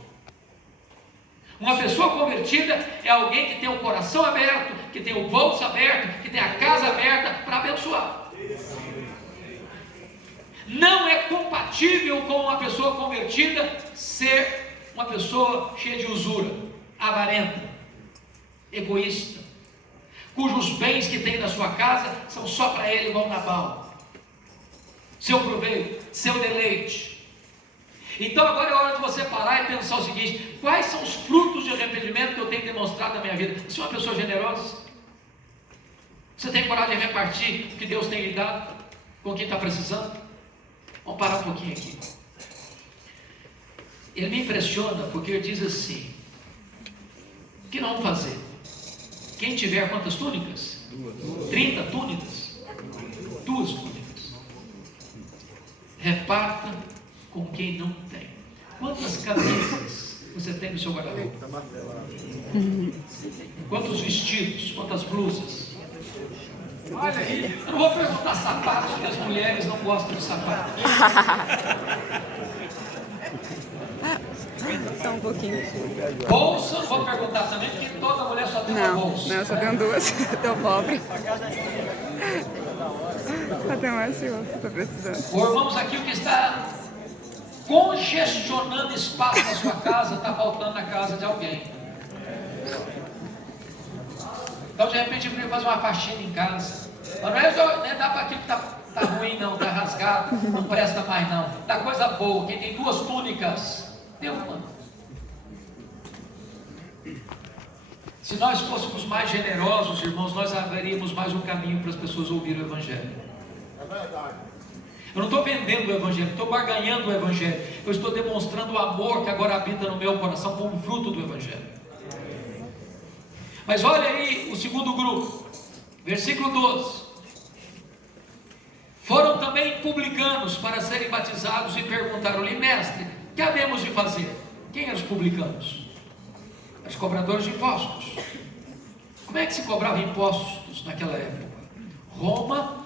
Uma pessoa convertida é alguém que tem o coração aberto, que tem o bolso aberto, que tem a casa aberta para abençoar. Não é compatível com uma pessoa convertida ser uma pessoa cheia de usura, avarenta, egoísta, cujos bens que tem na sua casa são só para ele, igual Nabal. Seu proveito, seu deleite. Então agora é hora de você parar e pensar o seguinte: quais são os frutos de arrependimento que eu tenho demonstrado na minha vida? Você é uma pessoa generosa? Você tem coragem de repartir o que Deus tem lhe dado com quem está precisando? Vamos parar um pouquinho aqui. Ele me impressiona porque ele diz assim: o que nós vamos fazer? Quem tiver quantas túnicas? 30 túnicas? 2 túnicas. Reparta com quem não tem. Quantas camisas você tem no seu guarda-roupa? Quantos vestidos? Quantas blusas? Eu não vou perguntar sapatos, porque as mulheres não gostam de sapatos. Só um pouquinho. Bolsa, não vou perguntar também, porque toda mulher só tem uma bolsa. Não, eu só tenho 2. Eu tô pobre. Só tenho uma senhora, tô precisando. Formamos aqui o que está congestionando espaço na sua casa, está faltando na casa de alguém. Então de repente eu queria fazer uma faxina em casa. Mas não é dar para aquilo que está ruim não, está rasgado, não presta mais não. Está coisa boa, quem tem 2 túnicas, deu uma. Se nós fôssemos mais generosos, irmãos, nós abriríamos mais um caminho para as pessoas ouvirem o Evangelho. Eu não estou vendendo o Evangelho, estou barganhando o Evangelho. Eu estou demonstrando o amor que agora habita no meu coração como fruto do Evangelho. Mas olha aí o segundo grupo, versículo 12. Foram também publicanos para serem batizados e perguntaram-lhe: mestre, o que havemos de fazer? Quem eram os publicanos? Os cobradores de impostos. Como é que se cobrava impostos naquela época? Roma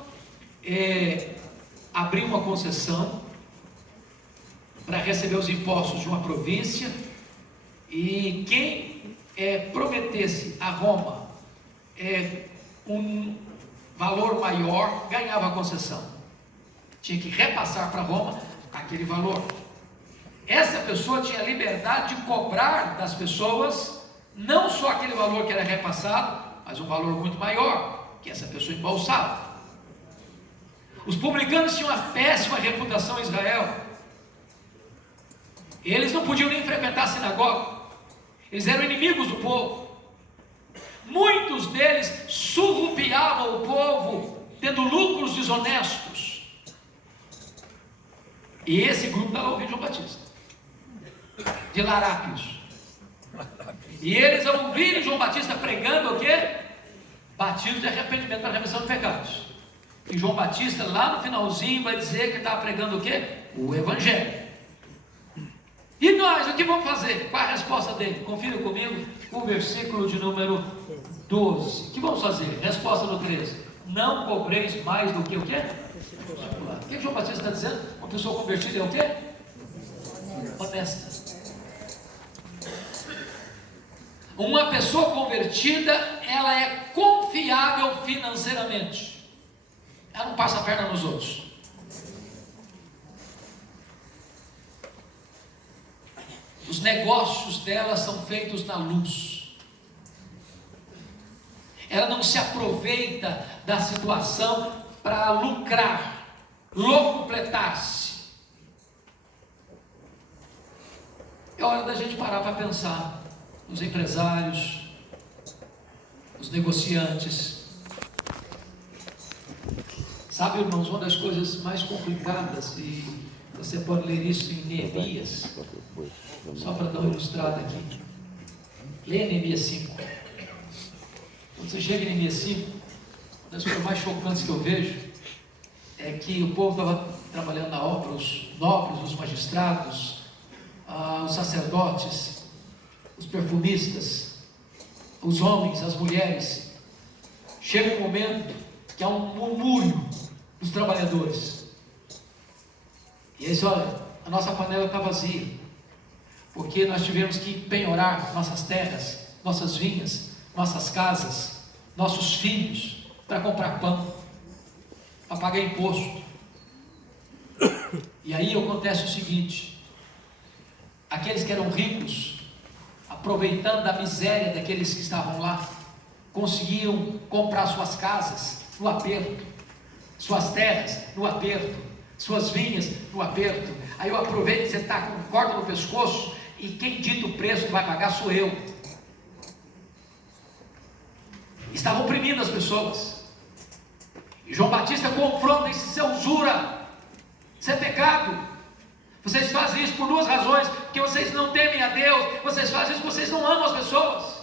abriu uma concessão para receber os impostos de uma província, e quem prometesse a Roma um valor maior ganhava a concessão. Tinha que repassar para Roma aquele valor. Essa pessoa tinha liberdade de cobrar das pessoas não só aquele valor que era repassado, mas um valor muito maior que essa pessoa embolsava. Os publicanos tinham uma péssima reputação em Israel. Eles não podiam nem frequentar a sinagoga. Eles eram inimigos do povo. Muitos deles surrupiavam o povo, tendo lucros desonestos. E esse grupo estava ouvindo João Batista, de larápios. E eles, ao ouvirem João Batista pregando o quê? Batismo de arrependimento para a remissão de pecados. E João Batista, lá no finalzinho, vai dizer que estava pregando o quê? O Evangelho. E nós, o que vamos fazer? Qual a resposta dele? Confira comigo o versículo de número 12. O que vamos fazer? Resposta no 13. Não cobreis mais do que o quê? O que João Batista está dizendo? Uma pessoa convertida é o quê? Honesta. Uma pessoa convertida, ela é confiável financeiramente. Ela não passa a perna nos outros. Os negócios dela são feitos na luz. Ela não se aproveita da situação para lucrar, locupletar-se. É hora da gente parar para pensar nos empresários, nos negociantes. Sabe, irmãos, uma das coisas mais complicadas, e você pode ler isso em Neemias, só para dar uma ilustrada aqui. Leia Neemias 5. Quando você chega em Neemias 5, uma das coisas mais chocantes que eu vejo é que o povo estava trabalhando na obra, os nobres, os magistrados, os sacerdotes, os perfumistas, os homens, as mulheres. Chega um momento que há um murmúrio dos trabalhadores. E aí, olha, a nossa panela está vazia, porque nós tivemos que penhorar nossas terras, nossas vinhas, nossas casas, nossos filhos, para comprar pão, para pagar imposto. E aí acontece o seguinte: aqueles que eram ricos, aproveitando da miséria daqueles que estavam lá, conseguiam comprar suas casas no aperto, suas terras no aperto, suas vinhas no aperto. Aí eu aproveito que você está com corda no pescoço, e quem dita o preço que vai pagar sou eu. Estavam oprimindo as pessoas. E João Batista confronta isso: isso é usura, isso é pecado. Vocês fazem isso por duas razões: porque vocês não temem a Deus, vocês fazem isso porque vocês não amam as pessoas.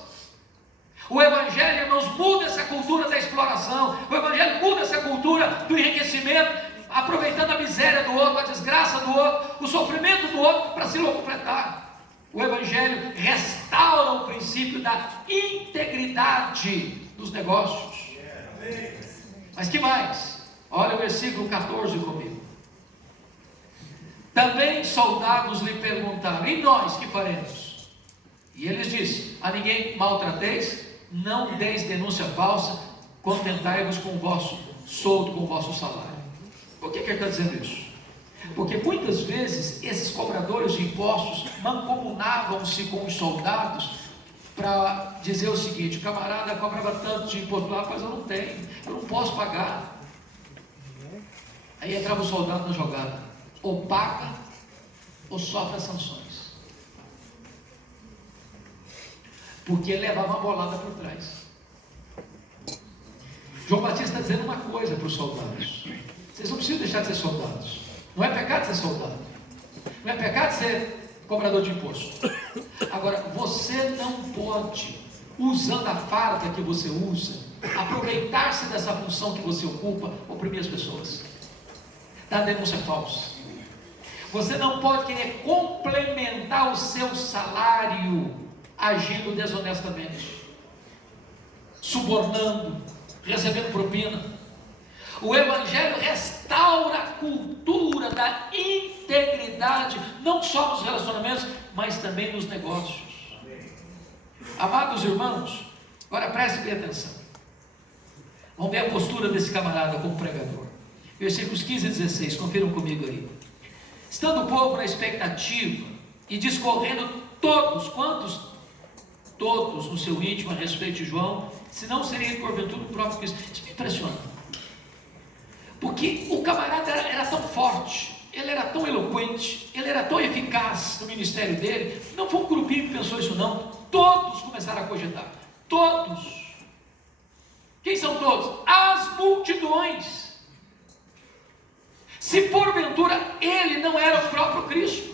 O Evangelho, irmãos, muda essa cultura da exploração. O Evangelho muda essa cultura do enriquecimento, aproveitando a miséria do outro, a desgraça do outro, o sofrimento do outro para se locupletar. O Evangelho restaura o princípio da integridade dos negócios. Mas que mais? Olha o versículo 14 comigo. Também soldados lhe perguntaram: e nós que faremos? E eles disseram: a ninguém maltrateis, não deis denúncia falsa, contentai-vos com o vosso soldo, com o vosso salário. Por que ele está dizendo isso? Porque muitas vezes esses cobradores de impostos mancomunavam-se com os soldados para dizer o seguinte: o camarada cobrava tanto de imposto lá, mas eu não tenho, eu não posso pagar. Aí entrava o soldado na jogada: ou paga ou sofre as sanções. Porque levava uma bolada por trás. João Batista está dizendo uma coisa para os soldados: vocês não precisam deixar de ser soldados. Não é pecado ser soldado, não é pecado ser cobrador de imposto. Agora, você não pode, usando a farda que você usa, aproveitar-se dessa função que você ocupa, oprimir as pessoas, dar denúncia falsa. Você não pode querer complementar o seu salário agindo desonestamente, subornando, recebendo propina. O Evangelho restaura a cultura da integridade, não só nos relacionamentos, mas também nos negócios. Amados irmãos, agora prestem bem atenção. Vamos ver a postura desse camarada como pregador. Versículos 15 e 16, confiram comigo aí. Estando o povo na expectativa e discorrendo todos, quantos? Todos no seu íntimo a respeito de João, se não seria porventura o próprio Cristo. Isso me impressiona. Porque o camarada era tão forte, ele era tão eloquente, ele era tão eficaz no ministério dele. Não foi um grupinho que pensou isso não. Todos começaram a cogitar. Todos. Quem são todos? As multidões. Se porventura ele não era o próprio Cristo.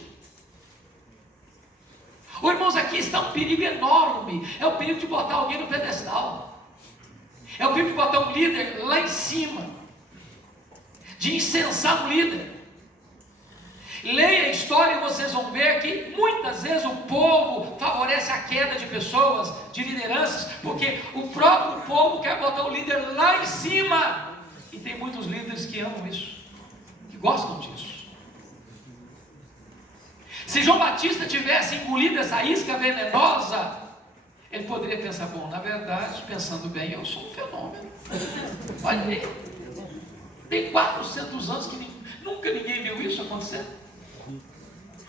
Oh, irmãos, aqui está um perigo enorme. É o perigo de botar alguém no pedestal. É o perigo de botar um líder lá em cima, de incensar o líder. Leia a história e vocês vão ver que muitas vezes o povo favorece a queda de pessoas, de lideranças, porque o próprio povo quer botar o líder lá em cima. E tem muitos líderes que amam isso, que gostam disso. Se João Batista tivesse engolido essa isca venenosa, ele poderia pensar: bom, na verdade, pensando bem, eu sou um fenômeno. Olha aí, tem 400 anos que nunca ninguém viu isso acontecer.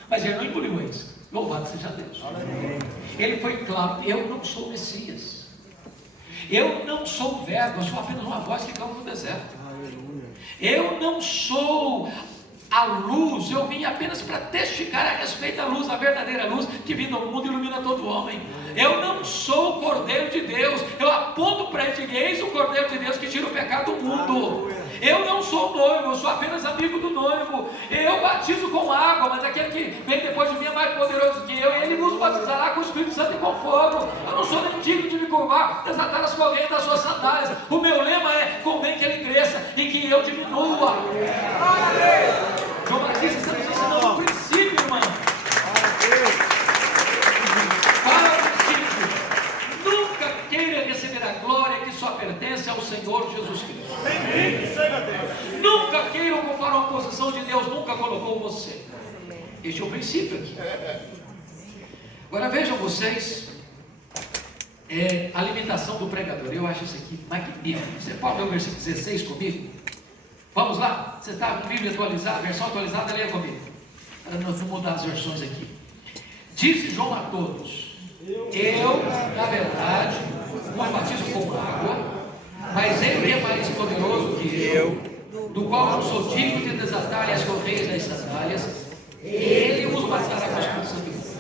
Mas ele não engoliu isso. Louvado seja Deus. Ele foi claro: eu não sou o Messias, eu não sou o Verbo, eu sou apenas uma voz que clama no deserto. Eu não sou a luz, eu vim apenas para testificar a respeito da luz, a verdadeira luz que vindo ao mundo ilumina todo homem. Eu não sou o Cordeiro de Deus. Eu aponto para ele, eis o Cordeiro de Deus que tira o pecado do mundo. Eu não sou o noivo, eu sou apenas amigo do noivo. Eu batizo com água, mas aquele que vem depois de mim é mais poderoso que eu. Ele nos batizará com o Espírito Santo e com fogo. Eu não sou nem digno de me curvar, desatar as correntes das suas sandálias. O meu lema é: convém que ele cresça e que eu diminua. João Batista está nos ensinando um princípio, irmão. Nunca queira receber a glória que só pertence ao Senhor Jesus Cristo. Nunca queira ocupar uma posição de Deus nunca colocou você. Este é o princípio aqui. Agora vejam vocês, a limitação do pregador. Eu acho isso aqui magnífico. Você pode ler o versículo 16 comigo? Vamos lá? Você está com a Bíblia atualizada, versão atualizada? Leia comigo. Para nós não mudar as versões aqui. Disse João a todos: eu, na verdade, vos batizo com água, mas ele é mais poderoso que eu, do qual não sou digno de desatar-lhe as correias das sandálias. Ele vos batizará com o Espírito Santo e fogo.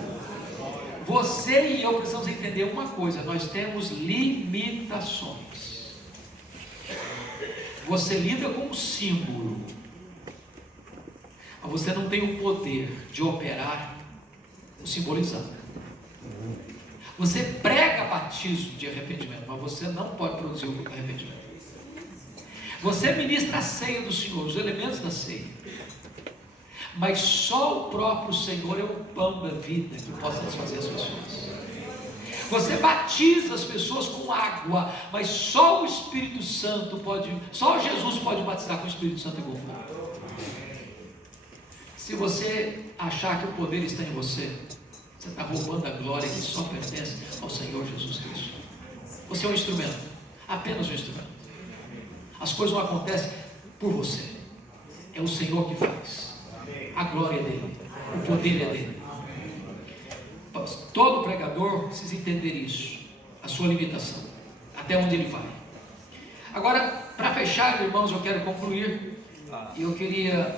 Você e eu precisamos entender uma coisa: nós temos limitações. Você lida com um símbolo, mas você não tem o poder de operar o simbolizado. Você prega batismo de arrependimento, mas você não pode produzir o arrependimento. Você ministra a ceia do Senhor, os elementos da ceia, mas só o próprio Senhor é o pão da vida que pode satisfazer as pessoas. Você batiza as pessoas com água, mas só o Espírito Santo pode, só Jesus pode batizar com o Espírito Santo e com fogo. Se você achar que o poder está em você, você está roubando a glória que só pertence ao Senhor Jesus Cristo. Você é um instrumento, apenas um instrumento. As coisas não acontecem por você, é o Senhor que faz. A glória é dele, o poder é dele. Todo pregador precisa entender isso, a sua limitação, até onde ele vai. Agora, para fechar, irmãos, eu quero concluir, e eu queria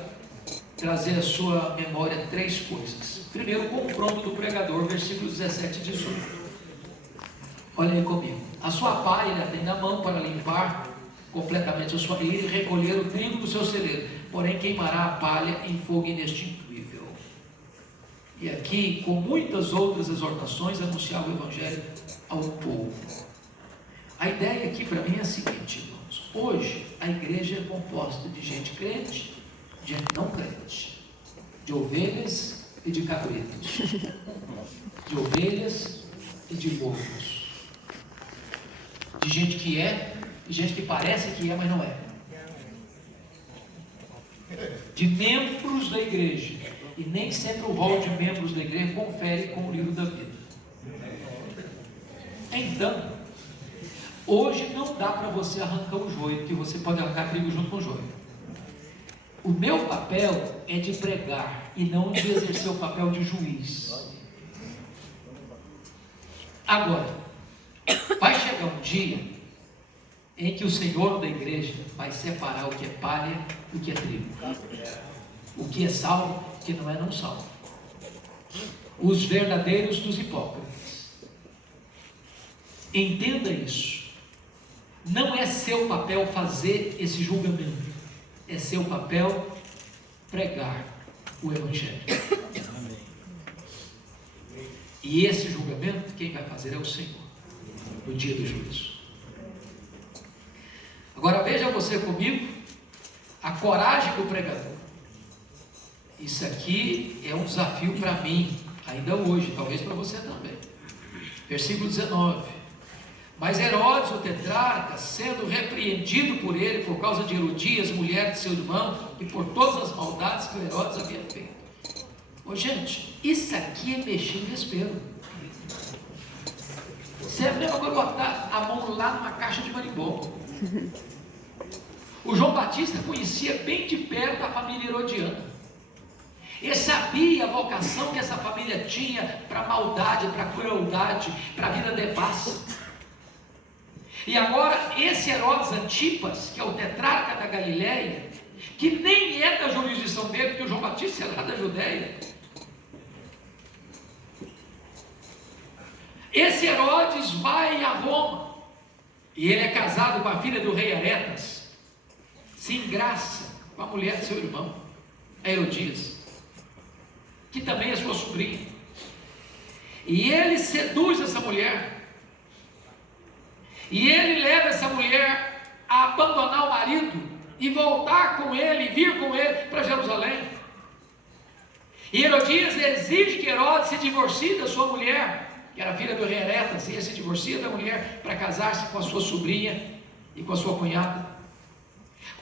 trazer à sua memória 3 coisas. Primeiro, o confronto do pregador, versículos 17 e 18. Olha aí comigo. A sua pá ele a tem na mão para limpar completamente a sua ilha e recolher o trigo do seu celeiro, porém queimará a palha em fogo inextinguível. E aqui, com muitas outras exortações, anunciar o Evangelho ao povo. A ideia aqui para mim é a seguinte, irmãos: hoje a igreja é composta de gente crente, de gente não crente, de ovelhas e de cabritos, de ovelhas e de lobos, de gente que é e gente que parece que é, mas não é, de membros da igreja, e nem sempre o rol de membros da igreja confere com o livro da vida. Então, hoje não dá para você arrancar o joio, porque você pode arrancar trigo junto com o joio. O meu papel é de pregar e não de exercer o papel de juiz. Agora, vai chegar um dia em que o Senhor da igreja vai separar o que é palha e o que é trigo, o que é salvo e o que não é não salvo, os verdadeiros dos hipócritas. Entenda isso. Não é seu papel fazer esse julgamento, é seu papel pregar o Evangelho. E esse julgamento quem vai fazer é o Senhor, no dia do juízo. Agora veja você comigo a coragem do pregador. Isso aqui é um desafio para mim, ainda hoje, talvez para você também. Versículo 19. Mas Herodes, o tetrarca, sendo repreendido por ele por causa de Herodias, mulher de seu irmão, e por todas as maldades que o Herodes havia feito. Ô gente, isso aqui é mexer em desespero. Você é mesmo agora botar a mão lá numa caixa de marimbondo. O João Batista conhecia bem de perto a família herodiana. Ele sabia a vocação que essa família tinha para a maldade, para a crueldade, para a vida devassa. E agora esse Herodes Antipas, que é o tetrarca da Galileia, que nem é da jurisdição dele, porque o João Batista é lá da Judéia, Esse Herodes vai a Roma, e ele é casado com a filha do rei Aretas, se engraça com a mulher de seu irmão, a Herodias, que também é sua sobrinha, e ele seduz essa mulher, e ele leva essa mulher a abandonar o marido, e voltar com ele, vir com ele para Jerusalém. E Herodias exige que Herodes se divorcie da sua mulher, que era filha do rei Aretas, e ele se divorcia da mulher para casar-se com a sua sobrinha e com a sua cunhada.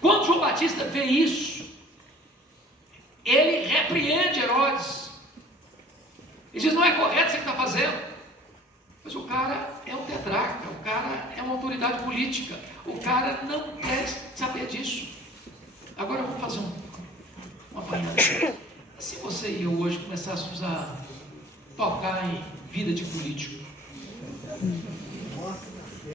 Quando João Batista vê isso, ele repreende Herodes. Ele diz: não é correto isso que está fazendo. Mas o cara é um tetrarca, o cara é uma autoridade política, o cara não quer saber disso. Agora eu vou fazer uma apanhada. Se você e eu hoje começássemos a tocar em vida de político,